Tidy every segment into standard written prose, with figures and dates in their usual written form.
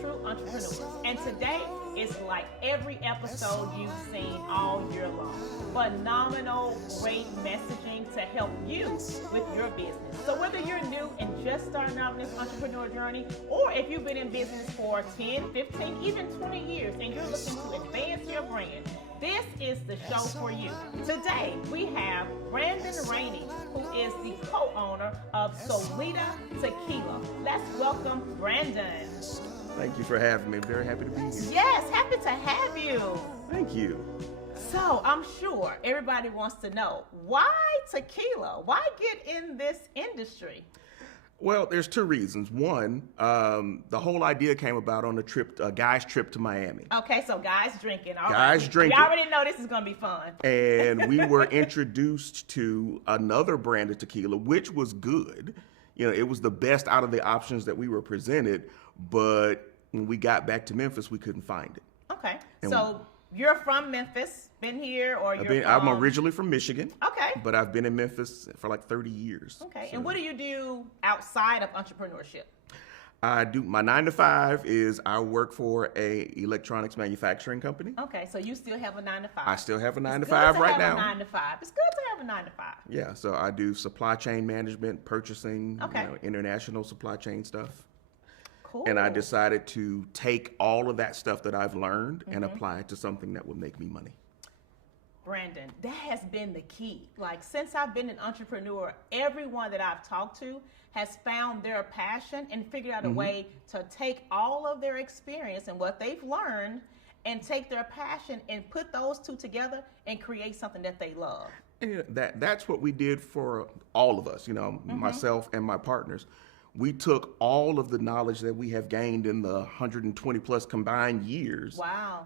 true entrepreneurs. And today is like every episode you've seen all year long. Phenomenal, great messaging to help you with your business. So whether you're new and just starting out on this entrepreneur journey, or if you've been in business for 10, 15, even 20 years and you're looking to advance your brand, this is the show for you. Today, we have Rainey, who is the co-owner of Solita Tequila. Let's welcome Brandon. Thank you for having me. Very happy to be here. Yes, happy to have you. Thank you. So I'm sure everybody wants to know, why tequila? Why get in this industry? Well, there's two reasons. One, the whole idea came about on a guy's trip to Miami. Okay, so guys drinking. All guys right. drinking. We already know this is going to be fun. And we were introduced to another brand of tequila, which was good. You know, it was the best out of the options that we were presented. But when we got back to Memphis, we couldn't find it. Okay, so you're from Memphis, been here, or I'm originally from Michigan. Okay. But I've been in Memphis for like 30 years. Okay, and what do you do outside of entrepreneurship? I do, my 9 to 5 is I work for a electronics manufacturing company. Okay, so you still have a 9 to 5. I still have a 9 to 5 right now. A 9 to 5. It's good to have a 9 to 5. Yeah, so I do supply chain management, purchasing, international supply chain stuff. Cool. And I decided to take all of that stuff that I've learned and apply it to something that would make me money. Brandon, that has been the key. Like, since I've been an entrepreneur, everyone that I've talked to has found their passion and figured out a way to take all of their experience and what they've learned and take their passion and put those two together and create something that they love. And that's what we did for all of us, myself and my partners. We took all of the knowledge that we have gained in the 120 plus combined years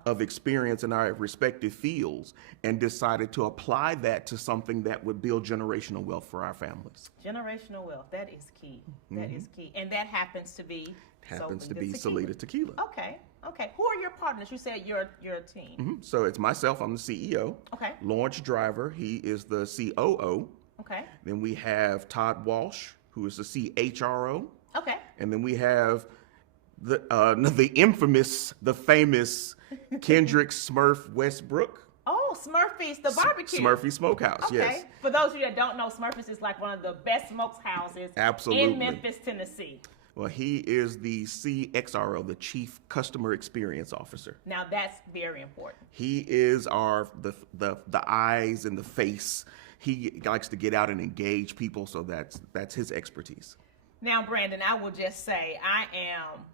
of experience in our respective fields and decided to apply that to something that would build generational wealth for our families. Generational wealth, that is key. That is key. And that happens to be Solita Tequila. Okay. Who are your partners? You said your team. So it's myself, I'm the CEO. Okay. Lawrence Driver, he is the COO. Okay. Then we have Todd Walsh, who is the CHRO. Okay. And then we have the infamous, the famous Kendrick Smurf Westbrook. Oh, Smurfy's, the barbecue. Smurfy Smokehouse, yes. For those of you that don't know, Smurfy's is like one of the best smokehouses in Memphis, Tennessee. Well, he is the CXRO, the Chief Customer Experience Officer. Now that's very important. He is the eyes and the face. He likes to get out and engage people, so that's his expertise. Now, Brandon, I will just say I am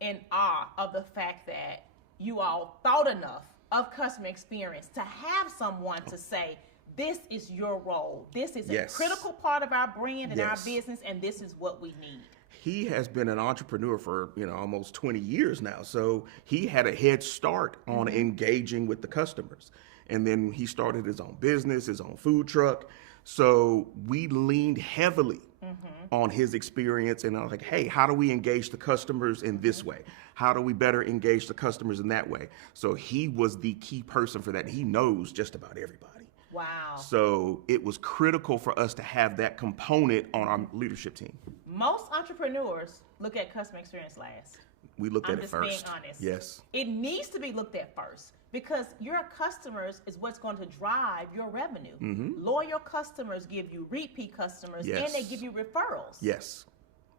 in awe of the fact that you all thought enough of customer experience to have someone to say, this is your role. This is a critical part of our brand and our business, and this is what we need. He has been an entrepreneur for almost 20 years now, so he had a head start on engaging with the customers. And then he started his own business, his own food truck. So we leaned heavily on his experience, and I was like, hey, how do we engage the customers in this way? How do we better engage the customers in that way? So he was the key person for that. He knows just about everybody. Wow. So it was critical for us to have that component on our leadership team. Most entrepreneurs look at customer experience last. We looked at it first. I'm just being honest. Yes. It needs to be looked at first because your customers is what's going to drive your revenue. Loyal customers give you repeat customers and they give you referrals. Yes.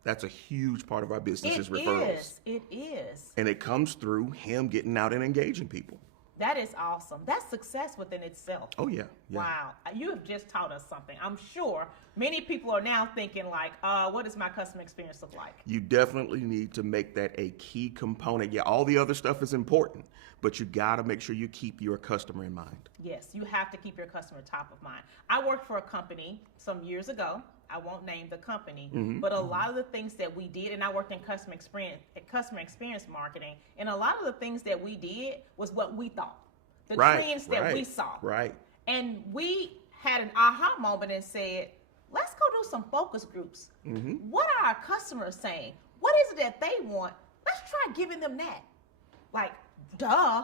That's a huge part of our business is referrals. It is. And it comes through him getting out and engaging people. That is awesome. That's success within itself. Oh, yeah. Wow. You have just taught us something. I'm sure many people are now thinking like, what does my customer experience look like? You definitely need to make that a key component. Yeah, all the other stuff is important, but you got to make sure you keep your customer in mind. Yes, you have to keep your customer top of mind. I worked for a company some years ago. I won't name the company, but a lot of the things that we did, and I worked in customer experience marketing, and a lot of the things that we did was what we thought, the trends that we saw. Right. And we had an aha moment and said, let's go do some focus groups. What are our customers saying? What is it that they want? Let's try giving them that. Like, duh.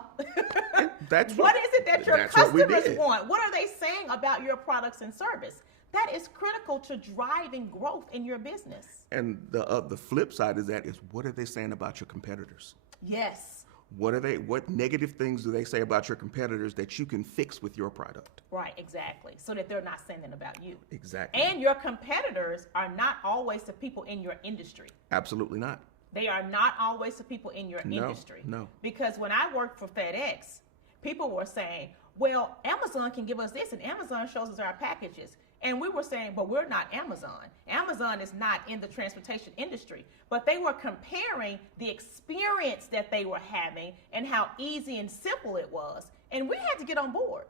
That's what is it that your customers want? What are they saying about your products and service? That is critical to driving growth in your business. And the flip side of that is, what are they saying about your competitors? Yes. What negative things do they say about your competitors that you can fix with your product? Right, exactly. So that they're not saying that about you. Exactly. And your competitors are not always the people in your industry. Absolutely not. They are not always the people in your industry. No. Because when I worked for FedEx, people were saying, well, Amazon can give us this, and Amazon shows us our packages. And we were saying, but we're not Amazon. Amazon is not in the transportation industry. But they were comparing the experience that they were having and how easy and simple it was. And we had to get on board.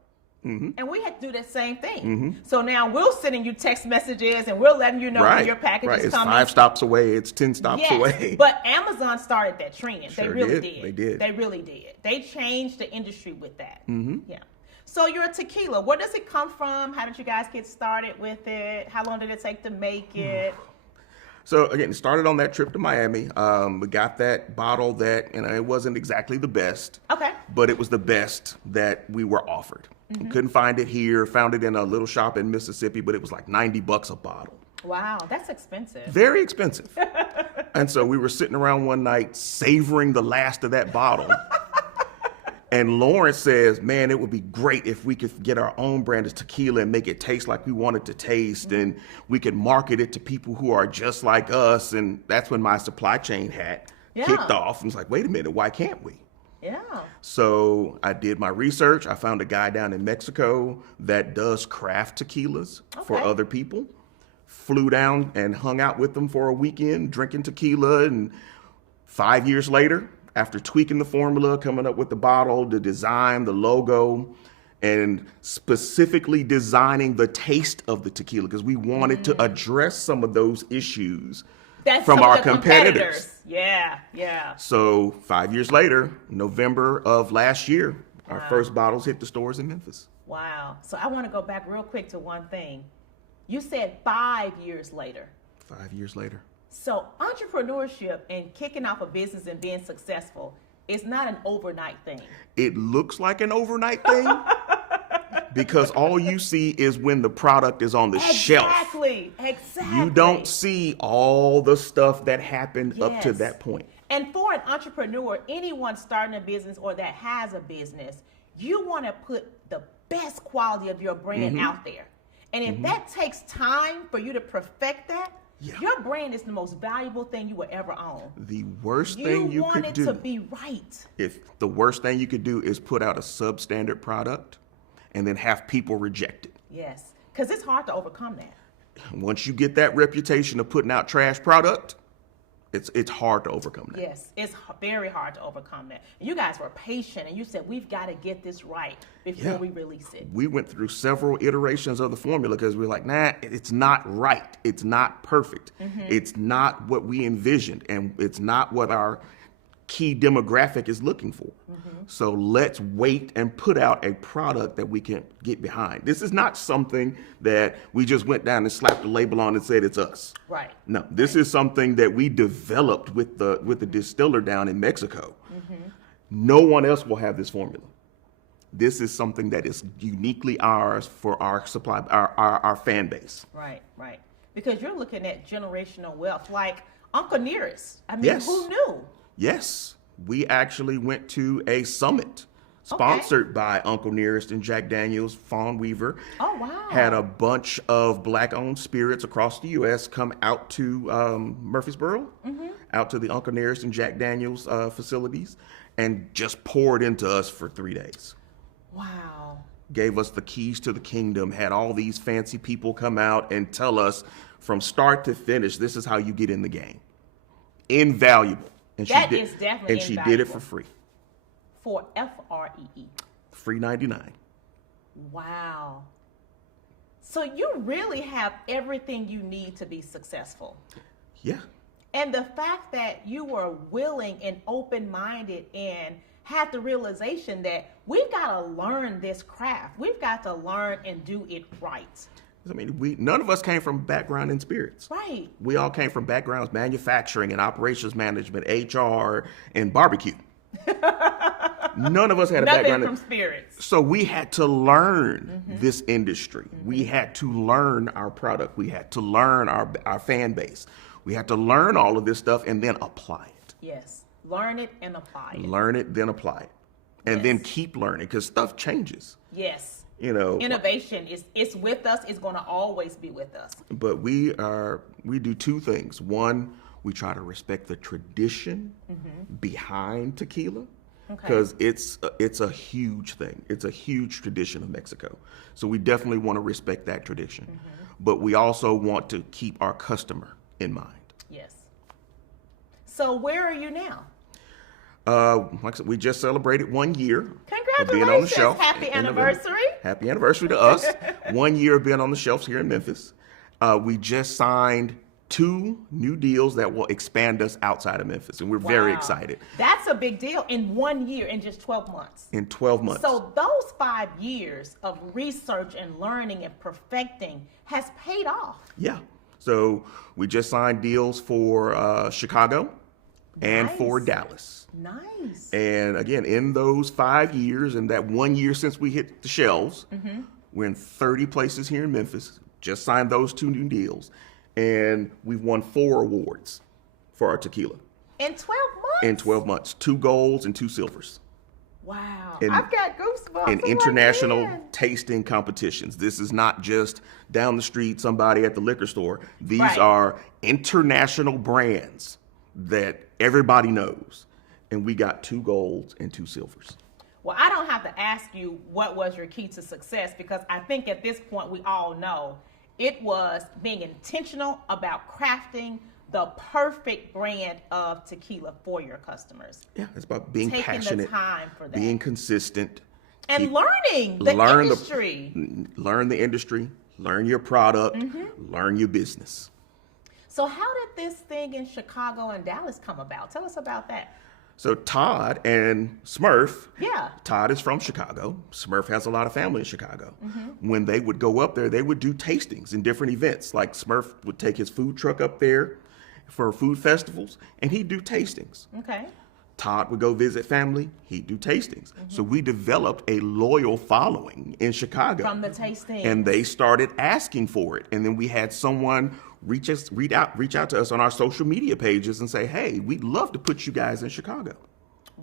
Mm-hmm. And we had to do that same thing. Mm-hmm. So now we're sending you text messages and we're letting you know when your package is coming. It's 5 stops away. It's 10 stops away. But Amazon started that trend. Sure they really did. did. They did. They really did. They changed the industry with that. Mm-hmm. Yeah. So your tequila, where does it come from? How did you guys get started with it? How long did it take to make it? So again, it started on that trip to Miami. We got that bottle it wasn't exactly the best. Okay. But it was the best that we were offered. Mm-hmm. Couldn't find it here. Found it in a little shop in Mississippi, but it was like $90 a bottle. Wow, that's expensive. Very expensive. And so we were sitting around one night savoring the last of that bottle. And Lawrence says, man, it would be great if we could get our own brand of tequila and make it taste like we want it to taste. Mm-hmm. And we could market it to people who are just like us. And that's when my supply chain hat kicked off. And was like, wait a minute, why can't we? Yeah. So I did my research. I found a guy down in Mexico that does craft tequilas for other people. Flew down and hung out with them for a weekend, drinking tequila. And 5 years later, after tweaking the formula, coming up with the bottle, the design, the logo, and specifically designing the taste of the tequila, because we wanted to address some of those issues from our competitors. Yeah. So 5 years later, November of last year, our first bottles hit the stores in Memphis. Wow. So I want to go back real quick to one thing. You said 5 years later. 5 years later. So entrepreneurship and kicking off a business and being successful is not an overnight thing. It looks like an overnight thing because all you see is when the product is on the shelf. Exactly. You don't see all the stuff that happened up to that point. And for an entrepreneur, anyone starting a business or that has a business, you want to put the best quality of your brand out there. And if that takes time for you to perfect that, your brand is the most valuable thing you will ever own. The worst thing you could do. You want it to be right. If the worst thing you could do is put out a substandard product and then have people reject it. Yes, because it's hard to overcome that. Once you get that reputation of putting out trash product, it's hard to overcome that. Yes, it's very hard to overcome that. And you guys were patient, and you said, we've got to get this right before we release it. We went through several iterations of the formula because we were like, nah, it's not right. It's not perfect. It's not what we envisioned, and it's not what our key demographic is looking for. So let's wait and put out a product that we can get behind. This is not something that we just went down and slapped a label on and said it's us. Right. No, this is something that we developed with the distiller down in Mexico. No one else will have this formula. This is something that is uniquely ours for our supply, our fan base. Right. Because you're looking at generational wealth, like Uncle Nearest. I mean, who knew? Yes, we actually went to a summit sponsored by Uncle Nearest and Jack Daniels. Fawn Weaver had a bunch of Black-owned spirits across the U.S. come out to Murfreesboro, out to the Uncle Nearest and Jack Daniels facilities, and just poured into us for 3 days. Wow. Gave us the keys to the kingdom, had all these fancy people come out and tell us from start to finish, this is how you get in the game. Invaluable. And that is definitely And she did it for free. For F-R-E-E. Free 99. Wow. So you really have everything you need to be successful. Yeah. And the fact that you were willing and open-minded and had the realization that we've got to learn this craft. We've got to learn and do it right. I mean, none of us came from background in spirits. Right. We all came from backgrounds manufacturing and operations management, HR, and barbecue. None of us had a Nothing background. from spirits. So we had to learn this industry. We had to learn our product. We had to learn our fan base. We had to learn all of this stuff and then apply it. Yes. Learn it and apply it. Learn it, then apply it. And then keep learning because stuff changes. Yes. You know, innovation it's with us. It's going to always be with us. But we do two things. One, we try to respect the tradition behind tequila. Because it's a huge thing. It's a huge tradition of Mexico. So we definitely want to respect that tradition. But we also want to keep our customer in mind. Yes. So where are you now? Like I said, we just celebrated 1 year Congratulations. of being on the shelf. Happy anniversary. Happy anniversary to us. 1 year of being on the shelves here in Memphis. We just signed 2 new deals that will expand us outside of Memphis, and we're very excited. That's a big deal in 1 year, in just 12 months. In 12 months. So those 5 years of research and learning and perfecting has paid off. Yeah. So we just signed deals for Chicago and for Dallas. Nice. And again, in those 5 years and that 1 year since we hit the shelves, we're in 30 places here in Memphis. Just signed those 2 new deals. And we've won 4 awards for our tequila. In 12 months? In 12 months. 2 golds and 2 silvers. Wow. In, I've got goosebumps. in international tasting competitions. This is not just down the street, somebody at the liquor store. These are international brands that everybody knows. And we got 2 golds and 2 silvers. Well, I don't have to ask you what was your key to success, because I think at this point we all know it was being intentional about crafting the perfect brand of tequila for your customers. Yeah, it's about being passionate, taking the time for that, being consistent, and learning the industry. Learn the industry, learn your product, learn your business. So how did this thing in Chicago and Dallas come about? Tell us about that. So Todd and Smurf, Yeah. Todd is from Chicago. Smurf has a lot of family in Chicago. When they would go up there, they would do tastings in different events. Like Smurf would take his food truck up there for food festivals, and he'd do tastings. Okay. Todd would go visit family, he'd do tastings. So we developed a loyal following in Chicago. From the tasting. And they started asking for it. And then we had someone reach out to us on our social media pages and say, hey, we'd love to put you guys in Chicago.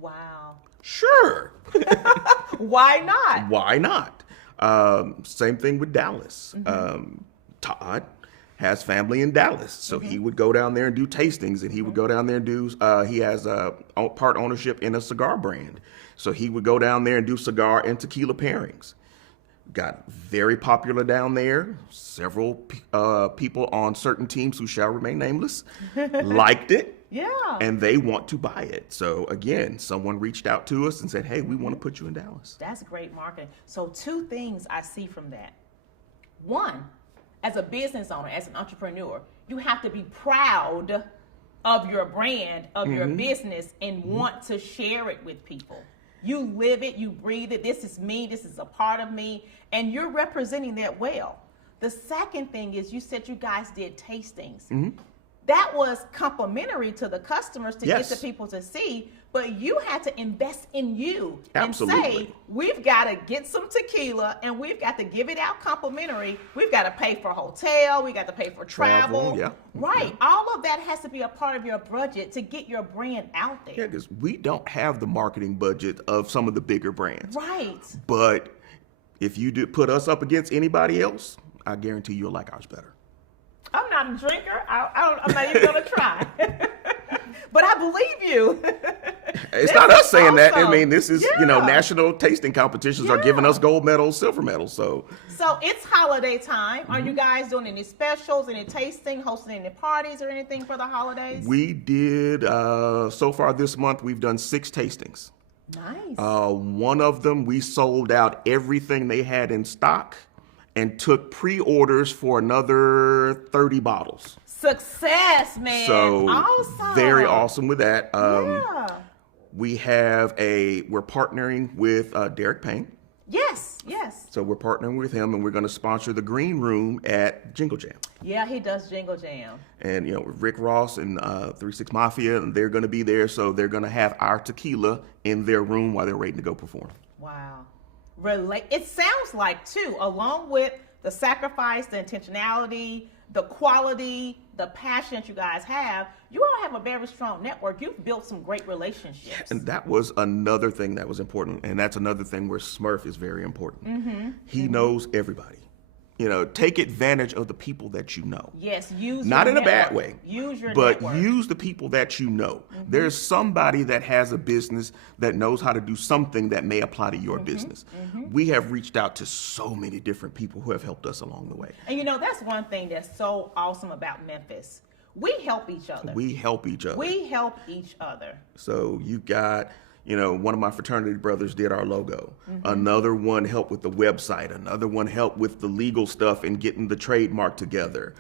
Wow. Sure. Why not? Why not? Same thing with Dallas. Todd has family in Dallas, so he would go down there and do tastings, and he would go down there and do, he has part ownership in a cigar brand. So he would go down there and do cigar and tequila pairings. Got very popular down there. Several people on certain teams who shall remain nameless liked it. Yeah. And they want to buy it. So again, someone reached out to us and said, hey, we want to put you in Dallas. That's great marketing. So 2 things I see from that. 1, as a business owner, as an entrepreneur, you have to be proud of your brand, of your business, and want to share it with people. You live it, you breathe it. This is me, this is a part of me, and you're representing that well. The second thing is, you said you guys did tastings. That was complimentary to the customers to get the people to see, but you had to invest in you and say, we've got to get some tequila and we've got to give it out complimentary. We've got to pay for hotel, we got to pay for travel. Right. All of that has to be a part of your budget to get your brand out there. Yeah, because we don't have the marketing budget of some of the bigger brands. Right. But if you do put us up against anybody else, I guarantee you'll like ours better. I'm not a drinker. I'm not even going to try. But I believe you. It's not us saying that. I mean, this is, national tasting competitions are giving us gold medals, silver medals. So it's holiday time. Are you guys doing any specials, any tasting, hosting any parties or anything for the holidays? We did, so far this month, we've done 6 tastings. Nice. One of them, we sold out everything they had in stock and took pre-orders for another 30 bottles. Success, man. So awesome. Very awesome with that. Yeah. We're partnering with Derek Payne. Yes. Yes. So we're partnering with him, and we're going to sponsor the green room at Jingle Jam. Yeah, he does Jingle Jam. And, Rick Ross and 36 Mafia, and they're going to be there. So they're going to have our tequila in their room while they're waiting to go perform. Wow. It sounds like, too, along with the sacrifice, the intentionality, the quality, the passion that you guys have, you all have a very strong network. You've built some great relationships. And that was another thing that was important. And that's another thing where Smurf is very important. Mm-hmm. He knows everybody. Take advantage of the people that you know. Yes, use not your in network. A bad way. Use your but network. Use the people that you know. Mm-hmm. There's somebody that has a business that knows how to do something that may apply to your business. Mm-hmm. We have reached out to so many different people who have helped us along the way. And that's one thing that's so awesome about Memphis. We help each other. We help each other. So you got, one of my fraternity brothers did our logo. Mm-hmm. Another one helped with the website. Another one helped with the legal stuff and getting the trademark together.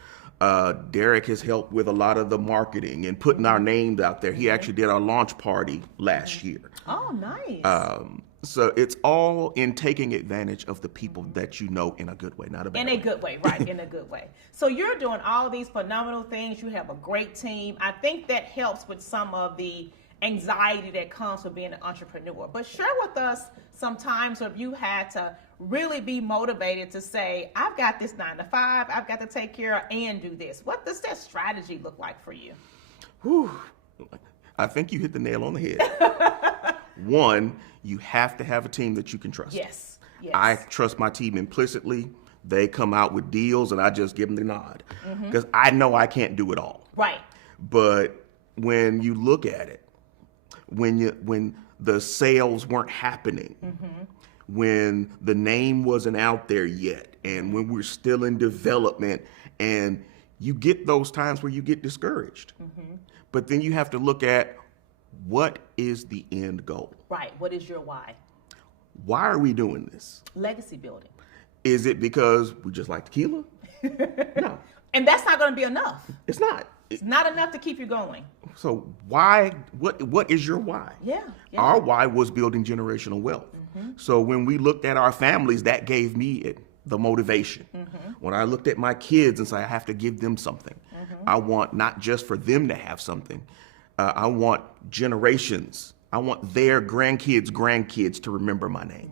Derek has helped with a lot of the marketing and putting our names out there. He actually did our launch party last year. Oh, nice. So it's all in taking advantage of the people that you know in a good way, not a bad way. In a good way, right, in a good way. So you're doing all these phenomenal things. You have a great team. I think that helps with some of the anxiety that comes with being an entrepreneur. But share with us some times where you had to really be motivated to say, I've got this 9 to 5, I've got to take care of and do this. What does that strategy look like for you? Whew. I think you hit the nail on the head. One, you have to have a team that you can trust. Yes. I trust my team implicitly. They come out with deals and I just give them the nod because I know I can't do it all. Right. But when you look at it, when the sales weren't happening, when the name wasn't out there yet, and when we're still in development, and you get those times where you get discouraged. But then you have to look at, what is the end goal? Right. What is your why? Why are we doing this? Legacy building. Is it because we just like tequila? No. And that's not going to be enough. It's not. It's not enough to keep you going. So why? What is your why? Yeah. Our why was building generational wealth. So when we looked at our families, that gave me the motivation. When I looked at my kids and said, I have to give them something. I want not just for them to have something. I want generations. I want their grandkids to remember my name.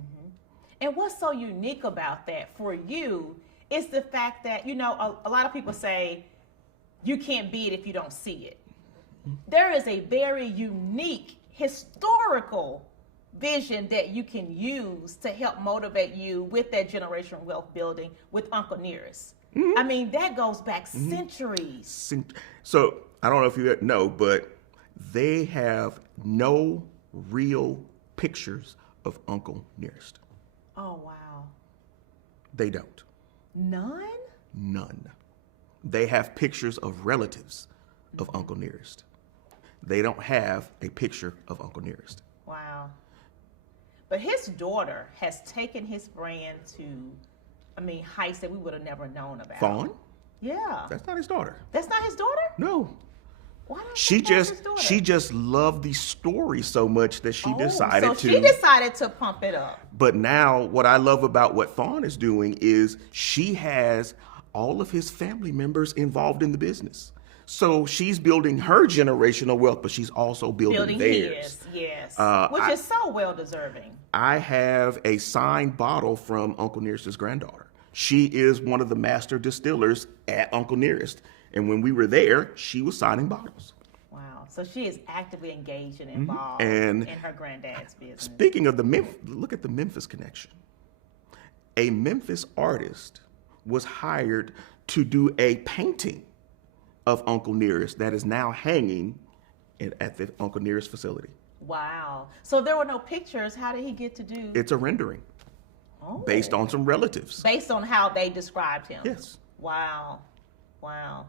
And what's so unique about that for you is the fact that, a lot of people say you can't be it if you don't see it. There is a very unique historical vision that you can use to help motivate you with that generational wealth building with Uncle Nearest. I mean, that goes back centuries. So I don't know if you know, but they have no real pictures of Uncle Nearest. Oh, wow. They don't. None? None. They have pictures of relatives of Uncle Nearest. They don't have a picture of Uncle Nearest. Wow. But his daughter has taken his brand to, heights that we would have never known about. Fawn? Yeah. That's not his daughter. That's not his daughter? No. Why don't She you think that's his just daughter? she just loved the story so much that she decided so to. she decided to pump it up. But now what I love about what Fawn is doing is she has all of his family members involved in the business. So she's building her generational wealth, but she's also building theirs. His, yes. Which is so well deserving. I have a signed bottle from Uncle Nearest's granddaughter. She is one of the master distillers at Uncle Nearest. And when we were there, she was signing bottles. Wow. So she is actively engaged and involved And in her granddad's business. Speaking of look at the Memphis connection. A Memphis artist was hired to do a painting of Uncle Nearest that is now hanging at the Uncle Nearest facility. Wow. So there were no pictures. How did he get to do? It's a rendering based on some relatives. Based on how they described him. Yes. Wow. Wow.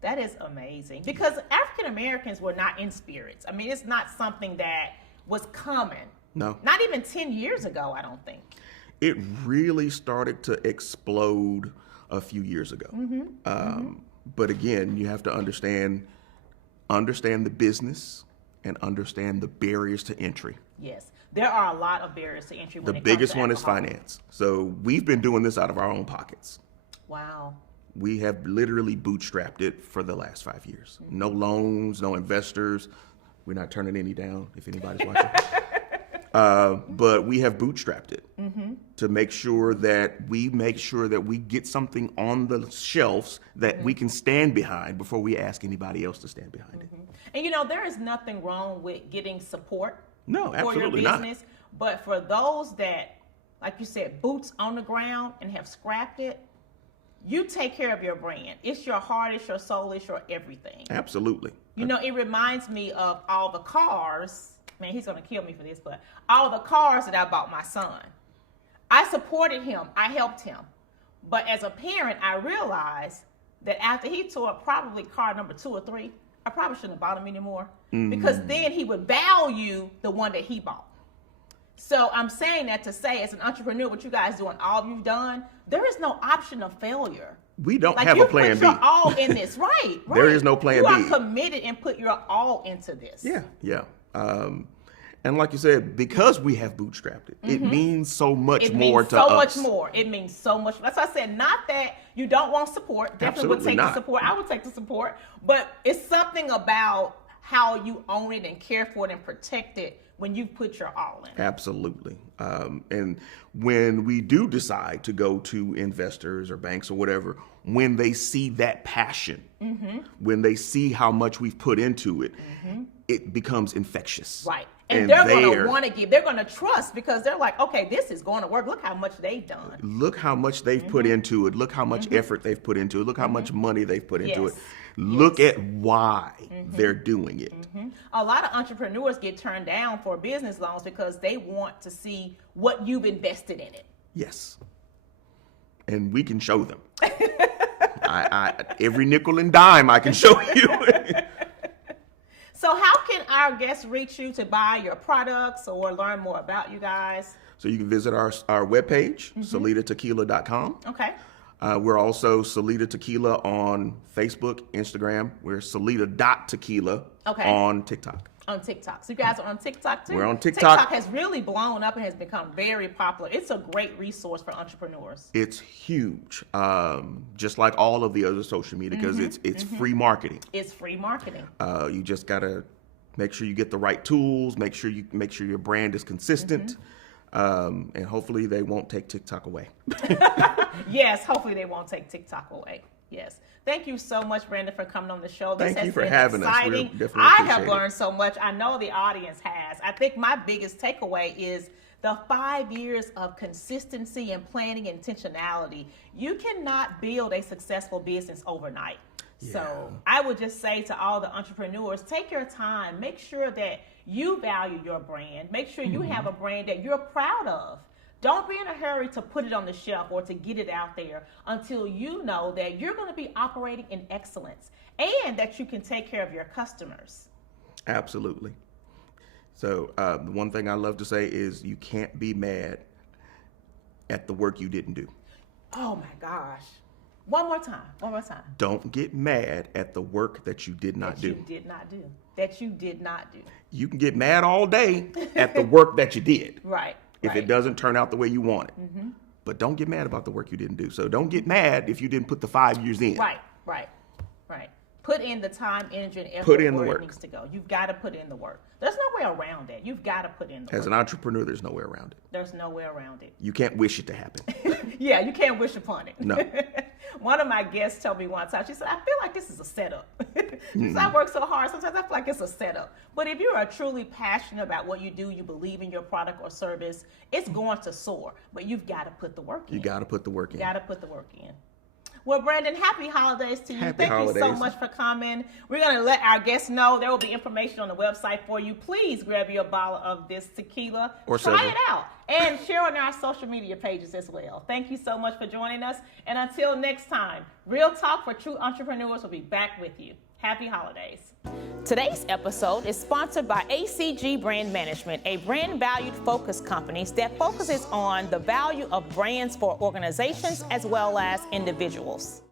That is amazing. Because African Americans were not in spirits. It's not something that was common. No. Not even 10 years ago, I don't think. It really started to explode a few years ago. But again, you have to understand the business and understand the barriers to entry. Yes. There are a lot of barriers to entry when The it comes biggest to one is alcohol. finance. So we've been doing this out of our own pockets. Wow. We have literally bootstrapped it for the last 5 years. No loans, no investors. We're not turning any down if anybody's watching. But we have bootstrapped it to make sure that we get something on the shelves that we can stand behind before we ask anybody else to stand behind it. And there is nothing wrong with getting support No, for absolutely your not. business. But for those that, like you said, boots on the ground and have scrapped it, you take care of your brand. It's your heart, it's your soul, it's your everything. Absolutely. It reminds me of all the cars. Man, he's going to kill me for this, but all the cars that I bought my son. I supported him. I helped him. But as a parent, I realized that after he tore up probably car number 2 or 3, I probably shouldn't have bought him anymore. Because then he would value the one that he bought. So I'm saying that to say, as an entrepreneur, what you guys do and all you've done, there is no option of failure. We don't Like have you a plan put B. your all in this, right? There is no plan You B. are committed and put your all into this. Yeah. And like you said, because we have bootstrapped it, it means so much It more means to so us. much more. It means so much. That's why I said, not that you don't want support. Definitely would Absolutely take not. the support. I would take the support. But it's something about how you own it and care for it and protect it when you put your all in it. Absolutely. And when we do decide to go to investors or banks or whatever, when they see that passion, when they see how much we've put into it, it becomes infectious. Right. And they're going to want to give. They're going to trust because they're like, okay, this is going to work. Look how much they've done. Look how much they've put into it. Look how much effort they've put into it. Look how much money they've put into it. Yes. Look at why they're doing it. A lot of entrepreneurs get turned down for business loans because they want to see what you've invested in it. Yes. And we can show them. Every nickel and dime I can show you. So how can our guests reach you to buy your products or learn more about you guys? So you can visit our webpage, solitatequila.com. Okay. We're also Solita Tequila on Facebook, Instagram. We're Solita.tequila on TikTok. On TikTok. So you guys are on TikTok too? We're on TikTok. TikTok has really blown up and has become very popular. It's a great resource for entrepreneurs. It's huge, just like all of the other social media, because it's free marketing. It's free marketing. You just gotta make sure you get the right tools. Make sure your brand is consistent, and hopefully they won't take TikTok away. Yes, hopefully they won't take TikTok away. Yes. Thank you so much, Brandy, for coming on the show. This Thank you has for been having us. exciting. We definitely I appreciate have it. learned so much. I know the audience has. I think my biggest takeaway is the 5 years of consistency and planning and intentionality. You cannot build a successful business overnight. So I would just say to all the entrepreneurs, take your time. Make sure that you value your brand. Make sure you have a brand that you're proud of. Don't be in a hurry to put it on the shelf or to get it out there until you know that you're going to be operating in excellence and that you can take care of your customers. Absolutely. So the one thing I love to say is you can't be mad at the work you didn't do. Oh my gosh. One more time. Don't get mad at the work that you did not do. That you did not do. You can get mad all day at the work that you did. Right. If it doesn't turn out the way you want it. But don't get mad about the work you didn't do. So don't get mad if you didn't put the 5 years in. Right. Put in the time, energy, and effort Put in the where work. it needs to go. You've got to put in the work. There's no way around it. You've got to put in the work. As an entrepreneur, there's no way around it. There's no way around it. You can't wish it to happen. Yeah, you can't wish upon it. No. One of my guests told me one time, she said, I feel like this is a setup. Because I work so hard, sometimes I feel like it's a setup. But if you are truly passionate about what you do, you believe in your product or service, it's going to soar. But you've got to put the work in. You got to put the work in. You got to put the work in. Well, Brandon, happy holidays to you. Happy Thank you so holidays. much for coming. We're going to let our guests know there will be information on the website for you. Please grab you a bottle of this tequila. Or try several. it out and share on our social media pages as well. Thank you so much for joining us. And until next time, Real Talk for True Entrepreneurs will be back with you. Happy holidays. Today's episode is sponsored by ACG Brand Management, a brand valued focus company that focuses on the value of brands for organizations as well as individuals.